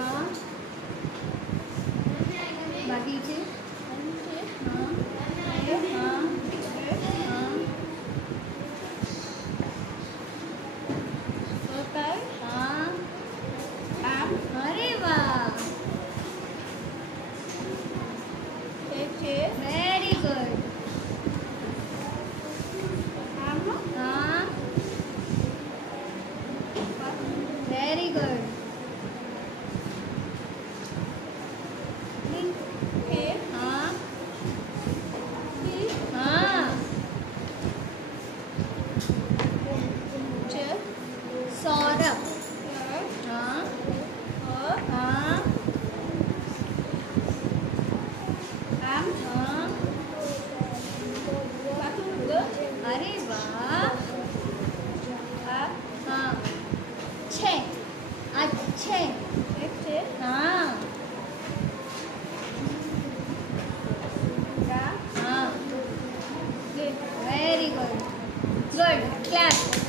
हाँ बाकीचे हाँ हाँ हाँ हाँ अरे वाह वेरी गुड हाँ वेरी गुड हाँ हाँ सौरभ हाँ हाँ हाँ अरे वाह हाँ छः अच्छे हाँ हाँ वेरी गुड गुड क्लैप